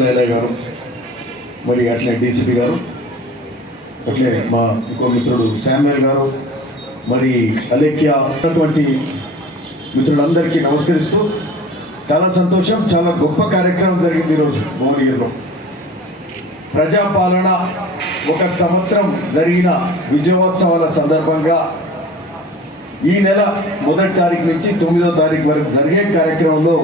లైలా గారు, మరి అట్లే డీసీపీ గారు, అట్లే మా ఇంకో మిత్రుడు శామ్యుల్ గారు, మరి అలేఖ్య ఉన్నటువంటి మిత్రులందరికీ నమస్కరిస్తూ చాలా సంతోషం. చాలా గొప్ప కార్యక్రమం జరిగింది ఈరోజు భువనగిరిలో. ప్రజాపాలన ఒక సంవత్సరం జరిగిన విజయోత్సవాల సందర్భంగా ఈ నెల 1వ తారీఖు నుంచి 9వ తారీఖు వరకు జరిగే కార్యక్రమంలో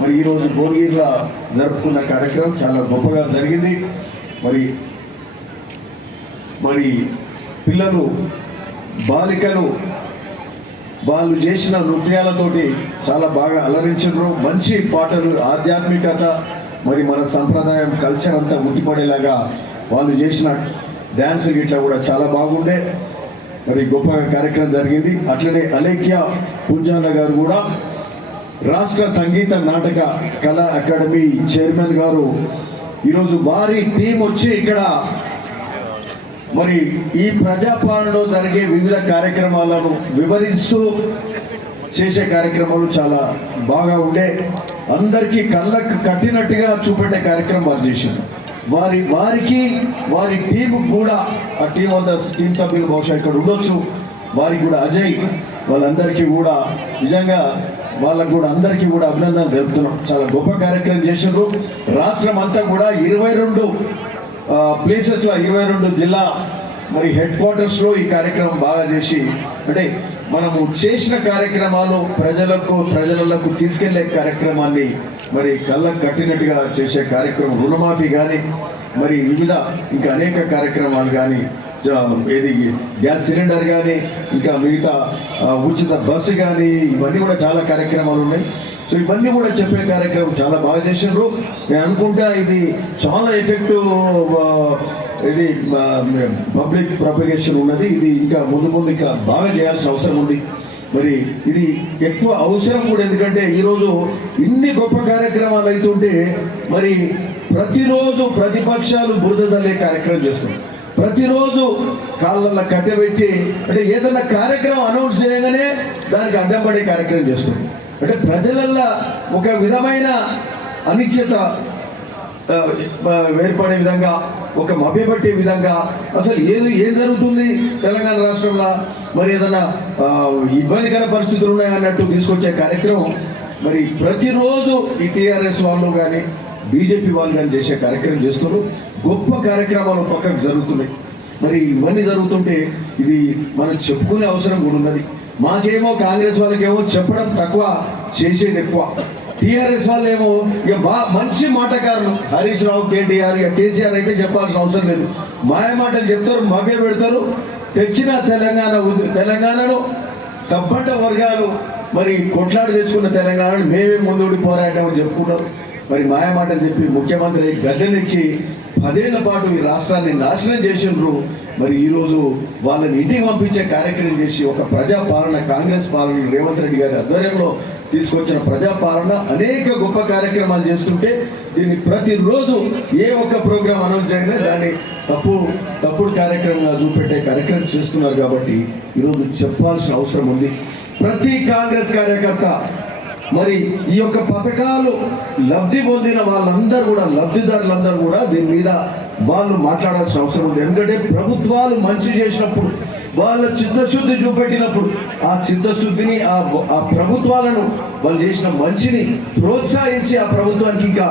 మరి ఈరోజు భువనగిరిలో జరుపుకున్న కార్యక్రమం చాలా గొప్పగా జరిగింది. మరి పిల్లలు, బాలికలు వాళ్ళు చేసిన నృత్యాలతోటి చాలా బాగా అలరించారు. మంచి పాటలు, ఆధ్యాత్మికత, మరి మన సంప్రదాయం, కల్చర్ అంతా ఉట్టిపడేలాగా వాళ్ళు చేసిన డ్యాన్స్ గిట్లా కూడా చాలా బాగుండే. మరి గొప్పగా కార్యక్రమం జరిగింది. అట్లనే అలేఖ్య పుంజాన గారు కూడా రాష్ట్ర సంగీత నాటక కళా అకాడమీ చైర్మన్ గారు ఈరోజు వారి టీం వచ్చి ఇక్కడ మరి ఈ ప్రజాపాలనలో జరిగే వివిధ కార్యక్రమాలను వివరిస్తూ చేసే కార్యక్రమాలు చాలా బాగా ఉండే. అందరికీ కళ్ళకు కట్టినట్టుగా చూపెట్టే కార్యక్రమం వారు చేశారు. వారి టీంకు కూడా, ఆ టీం అంతా టీం సభ్యులు బహుశా ఇక్కడ ఉండొచ్చు, వారికి కూడా అజయ్, వాళ్ళందరికీ కూడా నిజంగా వాళ్ళకు కూడా అందరికీ కూడా అభినందనలు తెలుపుతున్నాం. చాలా గొప్ప కార్యక్రమం చేశారు. రాష్ట్రం అంతా కూడా 22 ప్లేసెస్లో 22 జిల్లా మరి హెడ్ క్వార్టర్స్లో ఈ కార్యక్రమం బాగా చేసి, అంటే మనము చేసిన కార్యక్రమాలు ప్రజలకు తీసుకెళ్లే కార్యక్రమాన్ని మరి కళ్ళకు కట్టినట్టుగా చేసే కార్యక్రమం, రుణమాఫీ కానీ, మరి వివిధ ఇంకా అనేక కార్యక్రమాలు కానీ, ఏది గ్యాస్ సిలిండర్ కానీ, ఇంకా మిగతా ఉచిత బస్సు కానీ, ఇవన్నీ కూడా చాలా కార్యక్రమాలు ఉన్నాయి. సో ఇవన్నీ కూడా చెప్పే కార్యక్రమం చాలా బాగా చేసినారు. నేను అనుకుంటా ఇది చాలా ఎఫెక్టివ్, ఇది పబ్లిక్ ప్రొపగేషన్ ఉన్నది. ఇది ఇంకా ముందు ఇంకా బాగా చేయాల్సిన అవసరం ఉంది. మరి ఇది ఎక్కువ అవసరం కూడా, ఎందుకంటే ఈరోజు ఇన్ని గొప్ప కార్యక్రమాలు అవుతుంటే మరి ప్రతిరోజు ప్రతిపక్షాలు బురద జల్లే కార్యక్రమం చేస్తున్నాయి. ప్రతిరోజు కాళ్ళల్లో కట్టబెట్టి, అంటే ఏదన్నా కార్యక్రమం అనౌన్స్ చేయగానే దానికి అడ్డం పడే కార్యక్రమం చేస్తుంది. అంటే ప్రజలల్లో ఒక విధమైన అనిశ్చిత ఏర్పడే విధంగా, ఒక మభ్యపట్టే విధంగా అసలు ఏం జరుగుతుంది తెలంగాణ రాష్ట్రంలో, మరి ఏదైనా ఇబ్బందికర పరిస్థితులు ఉన్నాయన్నట్టు తీసుకొచ్చే కార్యక్రమం మరి ప్రతిరోజు ఈ టీఆర్ఎస్ వాళ్ళు కానీ బీజేపీ వాళ్ళు కానీ చేసే కార్యక్రమం చేస్తున్నారు. గొప్ప కార్యక్రమాలు పక్కకు జరుగుతున్నాయి. మరి ఇవన్నీ జరుగుతుంటే ఇది మనం చెప్పుకునే అవసరం కూడా ఉన్నది. మాకేమో కాంగ్రెస్ వాళ్ళకేమో చెప్పడం తక్కువ, చేసేది ఎక్కువ. టీఆర్ఎస్ వాళ్ళు ఏమో ఇక మంచి మాటకారులు, హరీష్ రావు, కేటీఆర్, ఇక కేసీఆర్ అయితే చెప్పాల్సిన అవసరం లేదు. మాయ మాటలు చెప్తారు, మభ్య పెడతారు. తెచ్చిన తెలంగాణలో సబ్బండ వర్గాలు మరి కొట్లాడి తెచ్చుకున్న తెలంగాణను మేమే ముందుడి పోరాటం చెప్పుకుంటారు. మరి మాయ మాటలు చెప్పి ముఖ్యమంత్రి గద్దెనెక్కి 10 ఏళ్ల పాటు ఈ రాష్ట్రాన్ని నాశనం చేసిండ్రు. మరి ఈరోజు వాళ్ళని ఇంటికి పంపించే కార్యక్రమం చేసి ఒక ప్రజాపాలన, కాంగ్రెస్ పాలన, రేవంత్ రెడ్డి గారి ఆధ్వర్యంలో తీసుకొచ్చిన ప్రజాపాలన అనేక గొప్ప కార్యక్రమాలు చేస్తుంటే దీన్ని ప్రతిరోజు ఏ ఒక్క ప్రోగ్రాం అనౌన్స్ చేయగానే దాన్ని తప్పుడు కార్యక్రమంగా చూపెట్టే కార్యక్రమం చేస్తున్నారు. కాబట్టి ఈరోజు చెప్పాల్సిన అవసరం ఉంది. ప్రతి కాంగ్రెస్ కార్యకర్త మరి ఈ యొక్క పథకాలు లబ్ధి పొందిన వాళ్ళందరూ కూడా, లబ్ధిదారులందరూ కూడా దీని మీద వాళ్ళు మాట్లాడాల్సిన అవసరం ఉంది. ఎందుకంటే ప్రభుత్వాలు మంచి చేసినప్పుడు, వాళ్ళ చిత్తశుద్ధి చూపెట్టినప్పుడు, ఆ చిత్తశుద్ధిని, ఆ ప్రభుత్వాలను వాళ్ళు చేసిన మంచిని ప్రోత్సహించి ఆ ప్రభుత్వానికి ఇంకా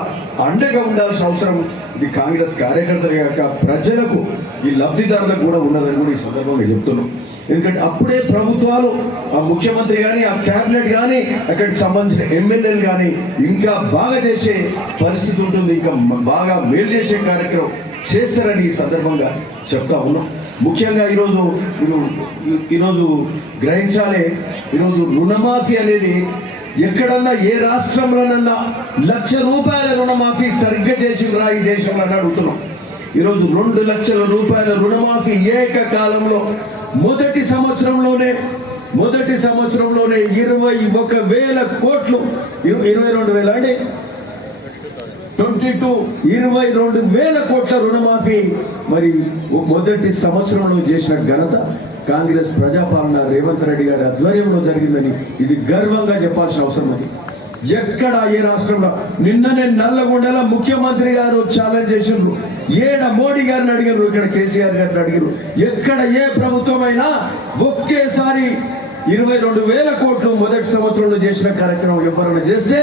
అండగా ఉండాల్సిన అవసరం ఇది కాంగ్రెస్ కార్యకర్తల యొక్క ప్రజలకు, ఈ లబ్ధిదారులకు కూడా ఉన్నదని కూడా ఈ సందర్భంగా చెప్తున్నాం. ఎందుకంటే అప్పుడే ప్రభుత్వాలు, ఆ ముఖ్యమంత్రి కానీ, ఆ క్యాబినెట్ కానీ, అక్కడికి సంబంధించిన ఎమ్మెల్యేలు కానీ ఇంకా బాగా చేసే పరిస్థితి ఉంటుంది. ఇంకా బాగా మేలు చేసే కార్యక్రమం చేస్తారని ఈ సందర్భంగా చెప్తా ఉన్నాం. ముఖ్యంగా ఈరోజు గ్రహించాలి, ఈరోజు రుణమాఫీ అనేది ఎక్కడన్నా ఏ రాష్ట్రంలోనన్నా 1,00,000 రూపాయల రుణమాఫీ సరిగ్గా చేసిండ్రా ఈ దేశంలో అని అడుగుతున్నాం. ఈరోజు 2 లక్షల రూపాయల రుణమాఫీ ఏకకాలంలో మొదటి సంవత్సరంలోనే 21,000 కోట్లు, 22,000 అంటే 22,000 కోట్ల రుణమాఫీ మరి మొదటి సంవత్సరంలో చేసిన ఘనత కాంగ్రెస్ ప్రజాపాలన రేవంత్ రెడ్డి గారి ఆధ్వర్యంలో జరిగిందని ఇది గర్వంగా చెప్పాల్సిన అవసరం ఉంది. ఎక్కడ ఏ రాష్ట్రంలో నిన్ననే నల్లగొండల ముఖ్యమంత్రి గారు ఛాలెంజ్ చేసిండ్రు, ఏడ మోడీ గారిని అడిగారు, ఇక్కడ కేసీఆర్ గారిని అడిగారు, ఎక్కడ ఏ ప్రభుత్వం అయినా ఒకేసారి 22,000 కోట్లు మొదటి సంవత్సరంలో చేసిన కార్యక్రమం ఎవరైనా చేస్తే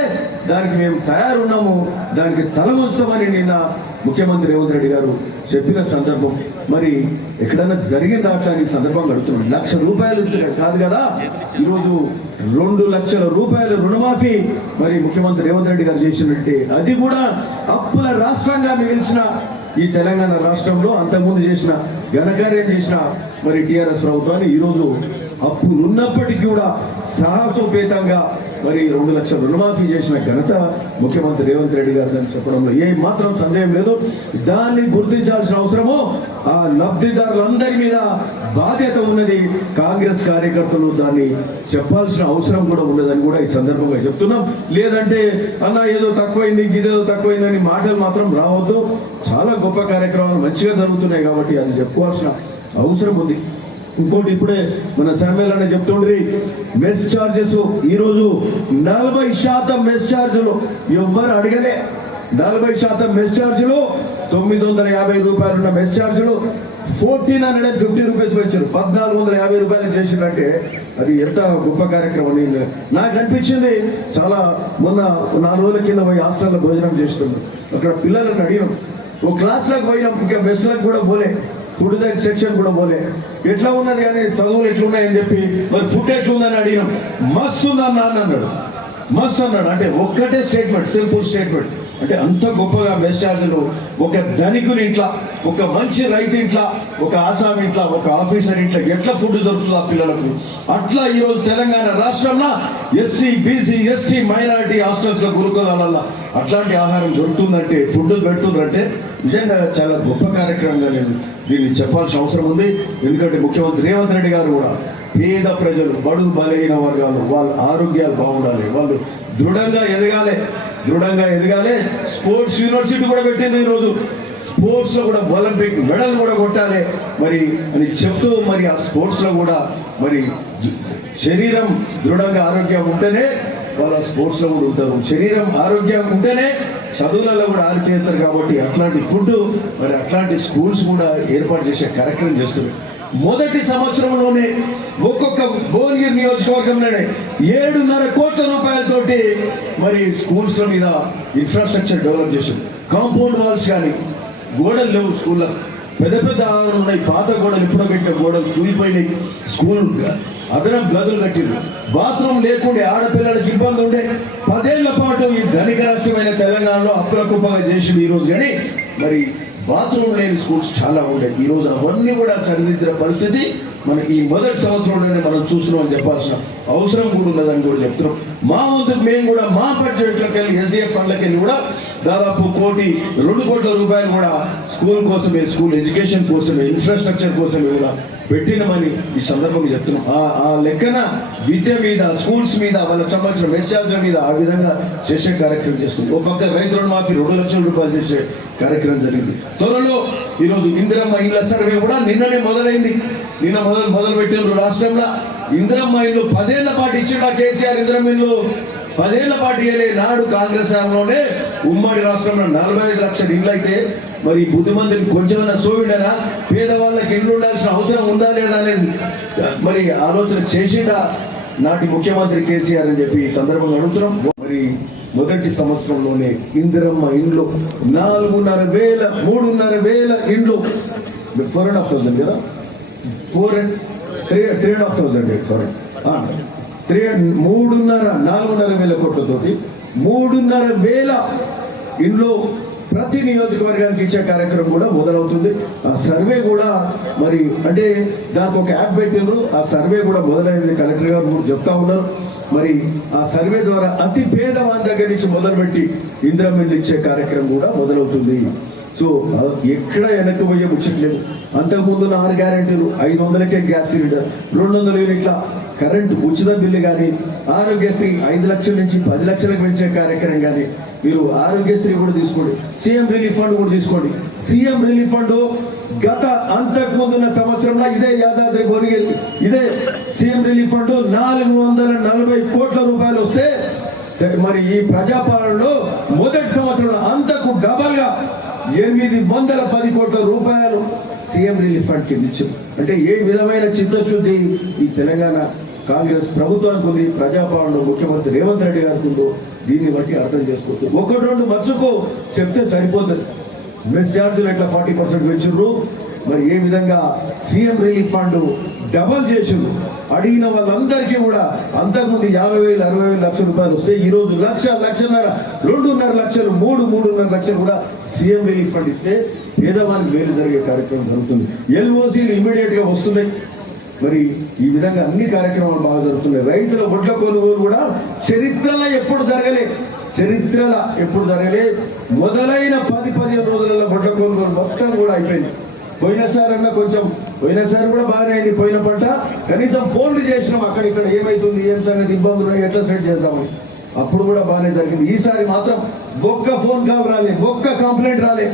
దానికి మేము తయారున్నాము, దానికి తల ఉంచుతామని నిన్న ముఖ్యమంత్రి రేవంత్ రెడ్డి గారు చెప్పిన సందర్భం మరి ఎక్కడన్నా జరిగిందా ఈ సందర్భంగా అడుగుతున్నాం. ₹1,00,000 కాదు కదా, ఈరోజు 2 లక్షల రూపాయల రుణమాఫీ మరి ముఖ్యమంత్రి రేవంత్ రెడ్డి గారు చేసినట్టే, అది కూడా అప్పుల రాష్ట్రంగా మిగిల్చిన ఈ తెలంగాణ రాష్ట్రంలో అంతకుముందు చేసిన ఘనకార్యం చేసిన మరి టీఆర్ఎస్ ప్రభుత్వాన్ని ఈరోజు అప్పులు ఉన్నప్పటికీ కూడా సాహసోపేతంగా మరి 2 లక్షల రుణమాఫీ చేసిన ఘనత ముఖ్యమంత్రి రేవంత్ రెడ్డి గారు అని చెప్పడంలో ఏ మాత్రం సందేహం లేదు. దాన్ని గుర్తించాల్సిన అవసరము ఆ లబ్ధిదారులందరి మీద బాధ్యత ఉన్నది. కాంగ్రెస్ కార్యకర్తలు దాన్ని చెప్పాల్సిన అవసరం కూడా ఉన్నదని కూడా ఈ సందర్భంగా చెప్తున్నాం. లేదంటే అన్న ఏదో తక్కువైంది ఇదేదో తక్కువైంది అని మాటలు మాత్రం రావద్దు. చాలా గొప్ప కార్యక్రమాలు మంచిగా జరుగుతున్నాయి కాబట్టి అది చెప్పుకోవాల్సిన అవసరం ఉంది. ఇంకోటి ఇప్పుడే మన సమ్మేళన చెప్తుండ్రి, మెస్ ఛార్జెస్ ఈరోజు 40% మెస్ ఛార్జీలు ఎవ్వరు అడగలే. 40% మెస్ ఛార్జీలు, ₹950 ఉన్న మెస్ ఛార్జీలు ₹1,450 పెంచారు, ₹1,450 చేసినట్టే. అది ఎంత గొప్ప కార్యక్రమం నాకు అనిపించింది. చాలా మొన్న 4 రోజుల కింద పోయి హాస్టల్లో భోజనం చేస్తున్నాం. అక్కడ పిల్లలను అడిగినాం, ఓ క్లాస్లకు పోయినాం, ఇంకా మెస్లకు కూడా పోలే, ఫుడ్ సెక్షన్ కూడా పోలే, ఎట్లా ఉన్నది కానీ చదువులు ఎట్లున్నాయని చెప్పి మరి ఫుడ్ ఎట్లుందని అడిగినాం. మస్తు ఉందన్న అన్నాడు, మస్తు అన్నాడు. అంటే ఒక్కటే స్టేట్మెంట్, సింపుల్ స్టేట్మెంట్. అంటే అంత గొప్పగా మెస్ ఛార్జీలు ఒక ధనికుని ఇంట్లో, ఒక మంచి రైతు ఇంట్లో, ఒక ఆసామి ఇంట్లో, ఒక ఆఫీసర్ ఇంట్లో ఎట్లా ఫుడ్ దొరుకుతుంది ఆ పిల్లలకు, అట్లా ఈరోజు తెలంగాణ రాష్ట్రంలో SC BC ST minority hostels గురుకులాలలో అట్లాంటి ఆహారం దొరుకుతుందంటే, ఫుడ్ పెడుతుందంటే నిజంగా చాలా గొప్ప కార్యక్రమంగా నేను దీన్ని చెప్పాల్సిన అవసరం ఉంది. ఎందుకంటే ముఖ్యమంత్రి రేవంత్ రెడ్డి గారు కూడా పేద ప్రజలు, బడుగు బలహీన వర్గాలు, వాళ్ళ ఆరోగ్యాలు బాగుండాలి, వాళ్ళు దృఢంగా ఎదగాలి. స్పోర్ట్స్ యూనివర్సిటీ కూడా పెట్టింది. ఈరోజు స్పోర్ట్స్ లో కూడా ఒలింపిక్ మెడల్ కూడా కొట్టాలి మరి అని చెప్తూ, మరి ఆ స్పోర్ట్స్ లో కూడా మరి శరీరం దృఢంగా ఆరోగ్యం ఉంటేనే వాళ్ళ స్పోర్ట్స్ లో కూడా ఉంటారు, శరీరం ఆరోగ్యం ఉంటేనే చదువులలో కూడా ఆరితేరుతారు. కాబట్టి అట్లాంటి ఫుడ్ మరి అట్లాంటి స్కూల్స్ కూడా ఏర్పాటు చేసే కార్యక్రమం చేస్తున్నారు. మొదటి సంవత్సరంలోనే ఒక్కొక్క భువనగిరి నియోజకవర్గంలోనే 7.5 కోట్ల రూపాయలతోటి మరి స్కూల్స్ మీద ఇన్ఫ్రాస్ట్రక్చర్ డెవలప్ చేశారు. కాంపౌండ్ వాల్స్ కానీ, గోడలు లేవు స్కూల్లో, పెద్ద పెద్ద ఆవరణలు ఉన్నాయి, పాత గోడలు ఎప్పుడో పెట్టిన గోడలు కూలిపోయినాయి, స్కూల్ అదనపు గదులు కట్టిండ్రు, బాత్రూమ్ లేకుండే ఆడపిల్లలకు ఇబ్బంది ఉండే. 10 ఏళ్ల పాటు ఈ ధనిక రాష్ట్రమైన తెలంగాణలో అప్పులకుప్పగా చేసింది ఈరోజు. కానీ మరి బాత్రూమ్ లేని స్కూల్స్ చాలా ఉండే. ఈరోజు అవన్నీ కూడా సరిదిద్దిన పరిస్థితి మన ఈ మొదటి సంవత్సరంలోనే మనం చూస్తున్నామని చెప్పాల్సిన అవసరం కూడా ఉన్నదని కూడా చెప్తున్నాం. మా వంతుకు మేము కూడా మా బడ్జెట్లోకి వెళ్ళి ఎస్డిఎఫ్ ఫండ్లకి వెళ్ళి కూడా దాదాపు 1-2 కోట్ల రూపాయలు కూడా స్కూల్ కోసమే, స్కూల్ ఎడ్యుకేషన్ కోసమే, ఇన్ఫ్రాస్ట్రక్చర్ కోసమే కూడా పెట్టినమని ఈ సందర్భంగా చెప్తున్నాం. ఆ లెక్కన విద్య మీద, స్కూల్స్ మీద, వాళ్ళకి సంబంధించిన మెసేజ్ల మీద ఆ విధంగా చేసే కార్యక్రమం చేస్తుంది. ఒక పక్క రైతు రుణమాఫీ 2 లక్షల రూపాయలు చేసే కార్యక్రమం జరిగింది. త్వరలో ఈరోజు ఇందిరమ్మ ఇళ్ల సర్వే కూడా నిన్ననే మొదలైంది. నిన్న మొదలు పెట్టిన రాష్ట్రంలో ఇందిరమ్మ ఇల్లు 10 ఏళ్ల పాటు ఇచ్చిండా కేసీఆర్. ఇందిరమ్మ ఇల్లు 10 ఏళ్ల పాటు ఇయ్యలే. నాడు కాంగ్రెస్ హయాంలోనే ఉమ్మడి రాష్ట్రంలో 45 లక్షల ఇళ్ళు అయితే మరి బుద్ధిమంతుని కొంచెమన్నా సోవిడనా, పేదవాళ్ళకి ఇల్లు ఉండాల్సిన అవసరం ఉందా లేదా అనేది మరి ఆలోచన చేసిండా నాటి ముఖ్యమంత్రి కేసీఆర్ అని చెప్పి ఈ సందర్భంగా అడుగుతున్నాం. మరి మొదటి సంవత్సరంలోనే ఇందిరమ్మ ఇండ్లు 3,500 ఇండ్లు, 4,500 కదా, 3,500 4,500 కోట్లతోటి 3,500 ఇండ్లు ప్రతి నియోజకవర్గానికి ఇచ్చే కార్యక్రమం కూడా మొదలవుతుంది. ఆ సర్వే కూడా మరి అంటే దానికి ఒక యాప్ పెట్టిండ్రు, ఆ సర్వే కూడా మొదలైంది. కలెక్టర్ గారు కూడా చెప్తా ఉన్నారు. మరి ఆ సర్వే ద్వారా అతి పేదవాని దగ్గర నుంచి మొదలుపెట్టి ఇందిరమ్మ ఇల్లు ఇచ్చే కార్యక్రమం కూడా మొదలవుతుంది. సో ఎక్కడ వెనక్కి పోయే ముచ్చట్లేదు. అంతకుముందు 6 గ్యారెంటీలు, 500కే గ్యాస్ సిలిండర్, 200 యూనిట్ల కరెంటు ఉచిత బిల్లు కానీ, ఆరోగ్యశ్రీ 5 లక్షల నుంచి 10 లక్షలకు పెంచే కార్యక్రమం కానీ, మీరు ఆరోగ్యశ్రీ కూడా తీసుకోండి, సీఎం రిలీఫ్ ఫండ్ కూడా తీసుకోండి. సీఎం రిలీఫ్ ఫండ్ గత అంతకుముందున్న సంవత్సరంలో ఇదే యాదాద్రి భువనగిరి ఇదే సీఎం రిలీఫ్ ఫండ్ 440 కోట్ల రూపాయలు వస్తే మరి ఈ ప్రజాపాలనలో మొదటి సంవత్సరంలో అంతకు డబల్గా 810 కోట్ల రూపాయలు సీఎం రిలీఫ్ ఫండ్ కింద ఇచ్చారు. అంటే ఏ విధమైన చిత్తశుద్ధి ఈ తెలంగాణ కాంగ్రెస్ ప్రభుత్వానికి ఉంది, ప్రజాపాలనలో ముఖ్యమంత్రి రేవంత్ రెడ్డి గారికి ఉందో దీన్ని బట్టి అర్థం చేసుకోవచ్చు. ఒకటి రెండు మచ్చుకు చెప్తే సరిపోతుంది. మెస్ ఛార్జీలు ఎట్లా 40% పెంచుర్రు, మరి ఏ విధంగా సీఎం రిలీఫ్ ఫండ్ డబల్ చేసిండ్రు. అడిగిన వాళ్ళందరికీ కూడా అంతకుముందు 50,000, 60,000 లక్షల రూపాయలు వస్తే ఈరోజు 1,00,000, 1,50,000, 2.5 లక్షలు, 3.5 లక్షలు కూడా సీఎం రిలీఫ్ ఫండ్ ఇస్తే పేదవానికి మేలు జరిగే కార్యక్రమం జరుగుతుంది. ఎల్ఓసీలు ఇమ్మీడియట్ గా వస్తున్నాయి. మరి ఈ విధంగా అన్ని కార్యక్రమాలు బాగా జరుగుతున్నాయి. రైతుల ఒడ్ల కొనుగోలు కూడా చరిత్రలో ఎప్పుడు జరగలే. మొదలైన 10-15 రోజులలో ఒడ్ల కొనుగోలు మొత్తం కూడా అయిపోయింది. పోయినసారి కూడా బాగానే అయింది. పోయిన పంట కనీసం ఫోన్లు చేసినాం, అక్కడిక్కడ ఏమైతుంది, ఏం సంగతి, ఇబ్బందులు ఎట్లా సెట్ చేద్దామని. అప్పుడు కూడా బాగానే జరిగింది. ఈసారి మాత్రం ఒక్క ఫోన్ కాల్ రాలే, ఒక్క కంప్లైంట్ రాలే.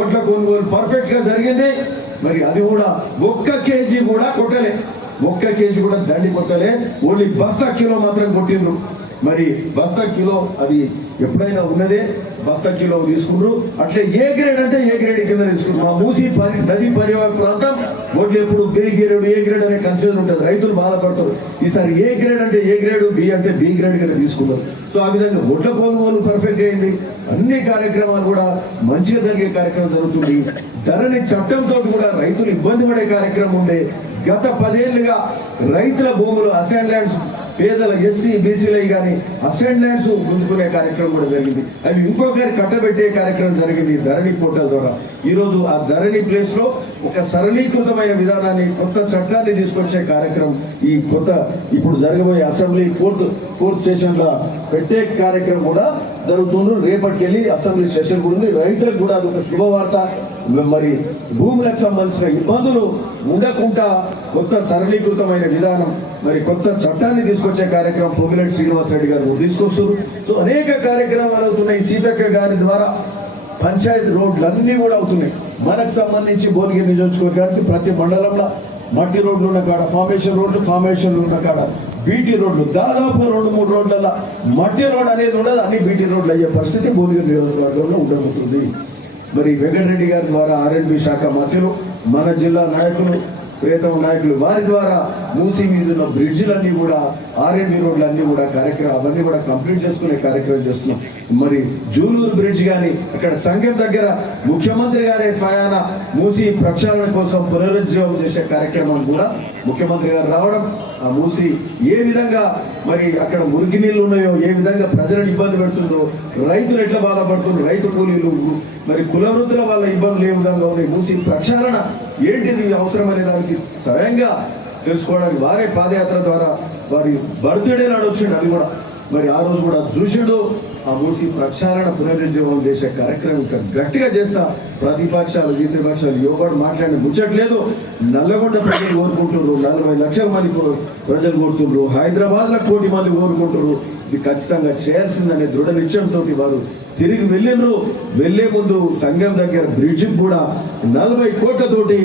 ఒడ్ల కొనుగోలు పర్ఫెక్ట్ గా జరిగింది. మరి అది కూడా ఒక్క కేజీ కూడా దండి కొట్టలే. ఓన్లీ బస్తా కిలో మాత్రం కొట్టిండ్రు. మరి బస్తా కిలో అది ఎప్పుడైనా ఉన్నదే, బస్తా కిలో తీసుకుండ్రు. అట్లే ఏ గ్రేడ్ అంటే ఏ గ్రేడ్ కింద తీసుకుంటారు. మా మూసి నదీ పరివాహక ప్రాంతం ఓట్లు ఎప్పుడు బి గ్రేడ్ అనే కన్ఫ్యూజన్ ఉంటుంది, రైతులు బాధపడతారు. ఈసారి ఏ గ్రేడ్ అంటే ఏ గ్రేడ్, బి అంటే బి గ్రేడ్ కింద తీసుకున్నారు. సో ఆ విధంగా ఒడ్ల కొనుగోలు పర్ఫెక్ట్ అయింది. అన్ని కార్యక్రమాలు కూడా మంచిగా జరిగే కార్యక్రమం జరుగుతుంది. ధరణి చట్టంతో కూడా రైతులు ఇబ్బంది పడే కార్యక్రమం ఉండే. గత 10 ఏళ్లుగా రైతుల భూములు అసైన్ ల్యాండ్స్, పేదల ఎస్సీ బీసీలై కానీ అసైన్ ల్యాండ్స్ గుంజుకునే కార్యక్రమం కూడా జరిగింది. అవి ఇంకొకరి కట్టబెట్టే కార్యక్రమం జరిగింది ధరణి పోర్టల్ ద్వారా. ఈరోజు ఆ ధరణి ప్లేస్ లో ఒక సరళీకృతమైన విధానాన్ని, కొత్త చట్టాన్ని తీసుకొచ్చే కార్యక్రమం ఈ ఇప్పుడు జరగబోయే అసెంబ్లీ ఫోర్త్ సెషన్ లో పెట్టే కార్యక్రమం కూడా జరుగుతుంది. రేపటికెళ్ళి అసెంబ్లీ సెషన్ కూడా ఉంది. రైతులకు కూడా అది ఒక శుభవార్త. మరి భూములకు సంబంధించిన ఇబ్బందులు ఉండకుండా కొత్త సరళీకృతమైన విధానం, మరి కొత్త చట్టాన్ని తీసుకొచ్చే కార్యక్రమం పొంగిరెడ్డి శ్రీనివాస్ రెడ్డి గారు తీసుకొస్తారు. సో అనేక కార్యక్రమాలు అవుతున్నాయి. సీతక్క గారి ద్వారా పంచాయతీ రోడ్లు అన్నీ కూడా అవుతున్నాయి. మనకు సంబంధించి భువనగిరి నియోజకవర్గానికి ప్రతి మండలంలో మట్టి రోడ్లు ఉన్న కాడ ఫార్మేషన్లు ఉన్న కాడ బీటీ రోడ్లు, దాదాపుగా 2-3 రోడ్లలో మట్టి రోడ్ అనేది ఉండదు, అన్ని బీటీ రోడ్లు అయ్యే పరిస్థితి భువనగిరి నియోజకవర్గంలో ఉండబోతుంది. మరి వెంకటరెడ్డి గారి ద్వారా R&B శాఖ మంత్రులు, మన జిల్లా నాయకులు, ప్రియతమ నాయకులు వారి ద్వారా మూసీ మీద ఉన్న బ్రిడ్జిలన్నీ కూడా, R&B రోడ్లన్నీ కూడా అవన్నీ కూడా కంప్లీట్ చేసుకునే కార్యక్రమం చేస్తున్నాం. మరి జూలూరు బ్రిడ్జ్ కానీ అక్కడ సంఘం దగ్గర ముఖ్యమంత్రి గారే స్వయాన మూసీ ప్రక్షాళన కోసం పునరుజ్జీవం చేసే కార్యక్రమం కూడా ముఖ్యమంత్రి గారు రావడం, ఆ మూసి ఏ విధంగా మరి అక్కడ మురికి నీళ్ళు ఉన్నాయో, ఏ విధంగా ప్రజలను ఇబ్బంది పెడుతుందో, రైతులు ఎట్లా బాధపడుతుందో, రైతు కూలీలు మరి కుల వృత్తుల వాళ్ళ ఇబ్బందులు ఏ విధంగా ఉన్నాయి, మూసి ప్రక్షాళన ఏంటిది అవసరం అనే దానికి స్వయంగా తెలుసుకోవడానికి వారే పాదయాత్ర ద్వారా వారి బర్త్డే నాడు వచ్చిండు. అది కూడా మరి ఆ రోజు కూడా చూసిండు. ఆ మూసి ప్రక్షాళన పునరుజ్జీవం చేసే కార్యక్రమం ఇంకా గట్టిగా చేస్తా. ప్రతిపక్షాలు యువకుడు మాట్లాడి ముచ్చట్లేదు. నల్లగొండ ప్రజలు కోరుకుంటున్నారు, 40 లక్షల మంది ప్రజలు కోరుతున్నారు, హైదరాబాద్ లో 1 కోటి మంది కోరుకుంటున్నారు. ఇది ఖచ్చితంగా చేయాల్సిందనే దృఢ నిశ్చయంతో వారు తిరిగి వెళ్లే ముందు సంఘం దగ్గర బ్రిడ్జ్ కూడా 40 కోట్లతోటి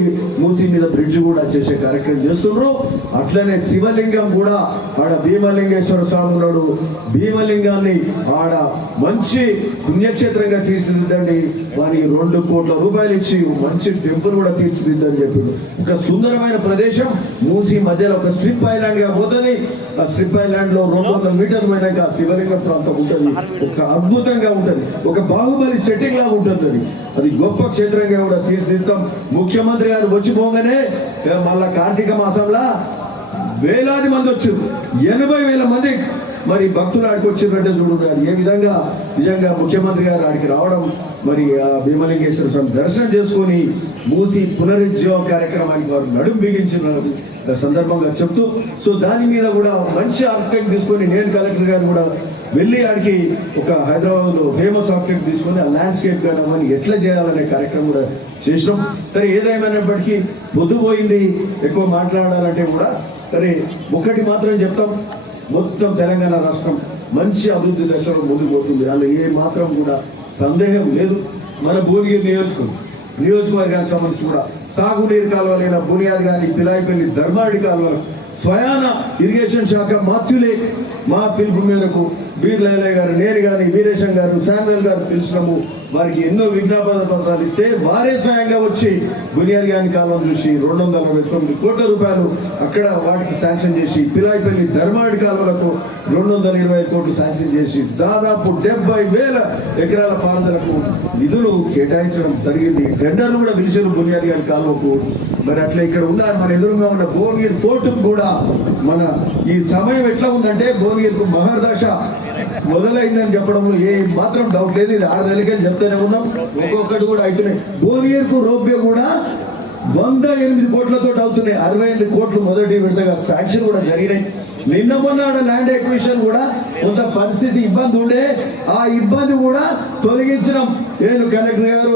మూసి మీద బ్రిడ్జ్ కూడా చేసే కార్యక్రమం చేస్తున్నారు. అట్లనే శివలింగం కూడా ఆడ భీమలింగేశ్వర స్వామి ఉన్నాడు, భీమలింగాన్ని ఆడ మంచి పుణ్యక్షేత్రంగా తీర్చిదిద్దండి, వానికి 2 కోట్ల రూపాయలు ఇచ్చి మంచి టెంపుల్ కూడా తీర్చిదిద్దని చెప్పిండు. ఒక సుందరమైన ప్రదేశం మూసి మధ్యలో ఒక స్ట్రిప్ ఐలాండ్ గా పోతుంది. ఆ స్ట్రిప్ ఐలాండ్ లో 200 మీటర్లు పోయినాక శివలింగ ప్రాంతం ఉంటుంది. ఒక అద్భుతంగా ఉంటుంది, ఒక బాహుబలి సెట్టింగ్ లాగా ఉంటుంది. అది గొప్ప క్షేత్రంగా కూడా తీర్చిదిద్దాం. ముఖ్యమంత్రి గారు వచ్చిపోగానే మళ్ళా కార్తీక మాసంలో వేలాది మంది వచ్చారు, 80,000 మంది మరి భక్తులు ఆడికి వచ్చిందంటే చూడండి ఏ విధంగా. నిజంగా ముఖ్యమంత్రి గారు ఆడికి రావడం, మరి ఆ భీమలింగేశ్వర స్వామి దర్శనం చేసుకుని మూసి పునరుజ్జీవ కార్యక్రమానికి వారు నడుం బిగించిన సందర్భంగా చెప్తూ, సో దాని మీద కూడా మంచి ఆర్కిటెక్ట్ తీసుకొని నేను కలెక్టర్ గారు కూడా వెళ్ళి ఆడికి ఒక హైదరాబాద్ లో ఫేమస్ ఆర్కిటెక్ట్ తీసుకొని ఆ ల్యాండ్స్కేప్ గా ఎట్లా చేయాలనే కార్యక్రమం కూడా చేసినాం. సరే ఏదేమైనప్పటికీ పొద్దుపోయింది, ఎక్కువ మాట్లాడాలంటే కూడా సరే ఒకటి మాత్రం చెప్తాం, మొత్తం తెలంగాణ రాష్ట్రం మంచి అభివృద్ధి దశలో ముందుకు పోతుంది. అందులో ఏ మాత్రం కూడా సందేహం లేదు. మన భువనగిరి నియోజకవర్గానికి సంబంధించి కూడా సాగునీరు కాలువలైన బునియాద్ కానీ, పిలాయిపల్లి, ధర్మాడి కాలువలు స్వయాన ఇరిగేషన్ శాఖ మాత్యులే మా పిలుపు మేరకు వీర్లయ్య గారు, నేను కానీ, వీరేశం గారు, శామ్యుల్ గారు పిలిచినాము. వారికి ఎన్నో విజ్ఞాపన పత్రాలు ఇస్తే వారే స్వయంగా వచ్చి బునియాదిగాని కాలం చూసి 249 కోట్ల రూపాయలు అక్కడ వాటికి శాంక్షన్ చేసి, పిలాయిపల్లి ధర్మాడి కాలువలకు 225 కోట్లు శాంక్షన్ చేసి, దాదాపు 70,000 ఎకరాల పారుదలకు నిధులు కేటాయించడం జరిగింది. టెండర్లు కూడా పిలిచారు బునియాదిగాని కాలువకు. మరి అట్లా ఇక్కడ ఉన్న మన ఎదురుగా ఉన్న భువనగిరి ఫోర్టు కూడా మన ఈ సమయం ఎట్లా ఉందంటే భువనగిరికి మహర్దశ మొదలైందని చెప్పడంలో ఏ మాత్రం డౌట్ లేదు. ఇది 6 నెలలకి చెప్తూనే ఉన్నాం, ఒక్కొక్కటి కూడా అవుతున్నాయి. భువనగిరికి రోప్వే కూడా 108 కోట్లతో అవుతున్నాయి. 68 కోట్లు మొదటి విడతగా శాంక్షన్ కూడా జరిగినాయి. నిన్న మొన్న ల్యాండ్ ఎక్విజిషన్ కూడా కొంత పరిస్థితి ఇబ్బంది ఉండే, ఆ ఇబ్బంది కూడా తొలగించడం. నేను కలెక్టర్ గారు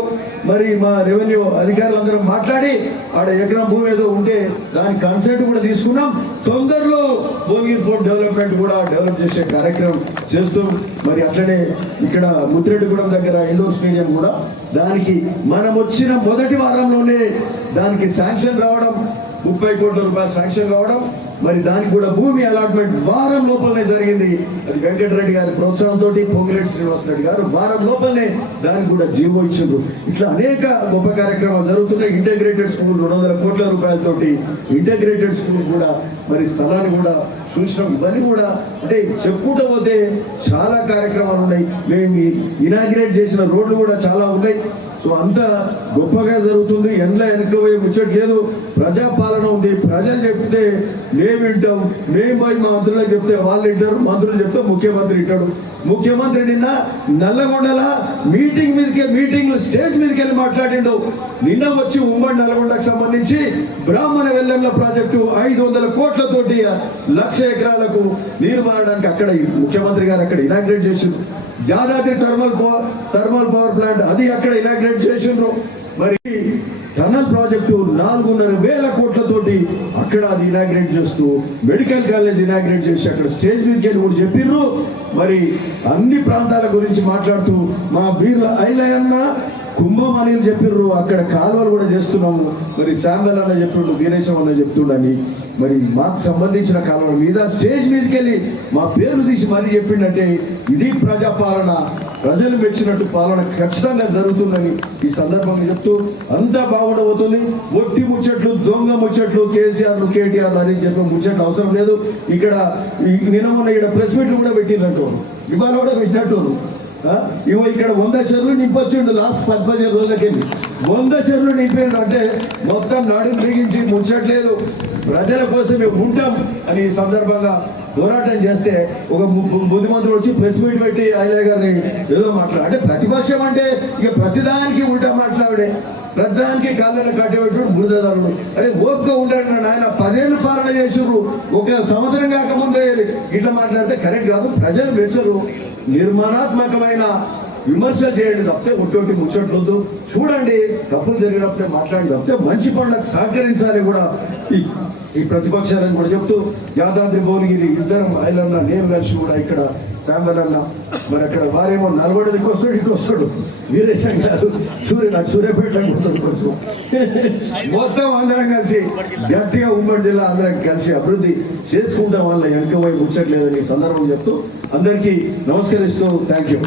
మరి మా రెవెన్యూ అధికారులందరూ మాట్లాడి ఆడ ఎకరం భూమి ఏదో ఉంటే దాని కన్సెంట్ కూడా తీసుకున్నాం. తొందరలో భువనగిరి ఫోర్ట్ డెవలప్మెంట్ కూడా డెవలప్ చేసే కార్యక్రమం చేస్తూ మరి అట్లనే ఇక్కడ ముత్తిరెడ్డిగూడెం దగ్గర ఇండోర్ స్టేడియం కూడా దానికి మనం వచ్చిన మొదటి వారంలోనే దానికి శాంక్షన్ రావడం, 30 కోట్ల రూపాయలు శాంక్షన్ కావడం, మరి దానికి కూడా భూమి అలాట్మెంట్ వారం లోపలనే జరిగింది. అది వెంకటరెడ్డి గారి ప్రోత్సాహంతో పొంగిరెడ్డి శ్రీనివాస్ రెడ్డి గారు వారం లోపలనే దానికి కూడా జీవో ఇచ్చిండ్రు. ఇట్లా అనేక గొప్ప కార్యక్రమాలు జరుగుతున్నాయి. ఇంటగ్రేటెడ్ స్కూల్ 200 కోట్ల రూపాయలతోటి ఇంటగ్రేటెడ్ స్కూల్ కూడా మరి స్థలాన్ని కూడా చూసినాం. ఇవన్నీ కూడా అంటే చెప్పుకుంటూ పోతే చాలా కార్యక్రమాలు ఉన్నాయి. మేము ఇనాగ్రేట్ చేసిన రోడ్లు కూడా చాలా ఉన్నాయి. సో అంత గొప్పగా జరుగుతుంది. ఎండ్ల వెనుకపోయి ముచ్చట్లేదు. ప్రజాపాలన ఉంది. ప్రజలు చెప్తే మేము వింటాం. మేము పోయి మా మంత్రులకు చెప్తే వాళ్ళు వింటారు, మంత్రులు చెప్తే ముఖ్యమంత్రి వింటాడు. ముఖ్యమంత్రి నిన్న నల్లగొండల మీటింగ్ స్టేజ్ మీదకి వెళ్ళి మాట్లాడిండు. నిన్న వచ్చి ఉమ్మడి నల్గొండకు సంబంధించి బ్రాహ్మణ వెల్లెంల ప్రాజెక్టు 500 కోట్లతోటి 1,00,000 ఎకరాలకు నీరు మారడానికి అక్కడ ముఖ్యమంత్రి గారు అక్కడ ఇనాగ్రేట్ చేసిండ్రు. యాదాద్రి థర్మల్ పవర్ ప్లాంట్ అది అక్కడ ఇనాగ్రేట్ చేసిండ్రు. మరి టనల్ ప్రాజెక్టు 4,500 కోట్లతోటి అక్కడ అది ఇనాగ్రేట్ చేస్తూ మెడికల్ కాలేజ్ ఇనాగ్రేట్ చేసి అక్కడ స్టేజ్ మీదకి వెళ్ళి కూడా చెప్పిర్రు. మరి అన్ని ప్రాంతాల గురించి మాట్లాడుతూ మా బీర్ల ఐలయన్న కుంభమణిలు చెప్పిర్రు. అక్కడ కాలువలు కూడా చేస్తున్నాము. మరి శాంబల్ అన్న చెప్తుండు, వీరేశం అన్న చెప్తుండని మరి మాకు సంబంధించిన కాలువల మీద స్టేజ్ మీదకి వెళ్ళి మా పేర్లు తీసి మరీ చెప్పిండంటే ఇది ప్రజాపాలన, ప్రజలు మెచ్చినట్టు పాలన ఖచ్చితంగా జరుగుతుందని ఈ సందర్భంగా చెప్తూ అంతా బాగుండబోతుంది. ఒట్టి ముచ్చట్లు, దొంగ ముచ్చట్లు, కేసీఆర్లు కేటీఆర్లు అని చెప్పే ముచ్చట్లు అవసరం లేదు. ఇక్కడ నిన్న మొన్న ఇక్కడ ప్రెస్ మీట్లు కూడా పెట్టినట్టు, ఇవాళ కూడా పెట్టినట్టు ఇవో ఇక్కడ 100 చెరువులు నింపొచ్చిండు. లాస్ట్ 15 రోజులకి 100 చెరువులు నింపిండు అంటే మొత్తం నడుము బిగించి ముచ్చట్లేదు. ప్రజల కోసం మేము ఉంటాం అని ఈ సందర్భంగా పోరాటం చేస్తే ఒక బుద్ధిమంతుడు వచ్చి ప్రెస్ మీట్ పెట్టి ఐలయ్య గారిని ఏదో మాట్లాడు అంటే ప్రతిపక్షం అంటే ఇక ప్రతిదానికి ఉంటా మాట్లాడే, ప్రతిదానికి కాళ్ళని కట్టబెట్టు బురదదారుడు. అరే ఓపిక ఉంటాడు ఆయన. 10 ఏళ్ళు పాలన చేసిర్రు, 1 సంవత్సరం కాకముందే ఇట్లా మాట్లాడితే కరెక్ట్ కాదు. ప్రజలు మెచ్చరు. నిర్మాణాత్మకమైన విమర్శలు చేయండి తప్పితే ఒట్టొట్టి ముచ్చట్లొద్దు. చూడండి, తప్పులు జరిగినప్పుడే మాట్లాడి తప్పితే మంచి పనులకు సహకరించాలి కూడా ఈ ప్రతిపక్షాలను కూడా చెప్తూ యాదాద్రి భువనగిరి ఇద్దరం ఐలన్న నేను కలిసి కూడా ఇక్కడ శాంబల్ అన్న మరి అక్కడ వారేమో నల్గొండకి వస్తాడు, ఇటు వస్తాడు. వీరేశం గారు సూర్యాపేటలో పోతాడు కొంచెం. మొత్తం అందరం కలిసి గట్టిగా ఉమ్మడి జిల్లా అందరం కలిసి అభివృద్ధి చేసుకుంటాం. వల్ల వెనక పోయి ముచ్చట్లేదని సందర్భం చెప్తూ అందరికీ నమస్కరిస్తూ థ్యాంక్ యూ.